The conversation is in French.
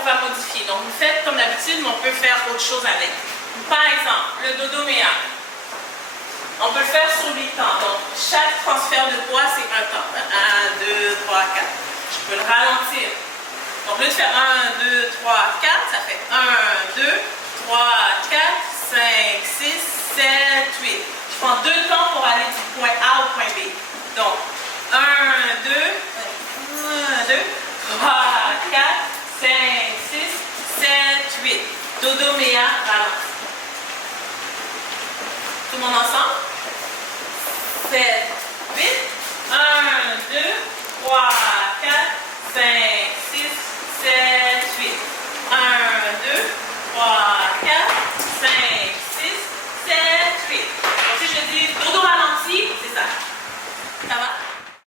on va modifier. Donc, vous faites comme d'habitude, mais on peut faire autre chose avec. Par exemple, le dodo mea. On peut le faire sur 8 temps. Donc, chaque transfert de poids, c'est un temps. 1, 2, 3, 4. Je peux le ralentir. Donc, au lieu de faire 1, 2, 3, 4, ça fait 1, 2, 3, 4, 5, 6, 7, 8. Je prends 2 temps pour aller du point A au point B. Donc, 1, 2, 1, 2, 3, 4, 5, 6, 7, 8. Dodo mea, balance. Tout le monde ensemble? 7, 8. 1, 2, 3, 4, 5,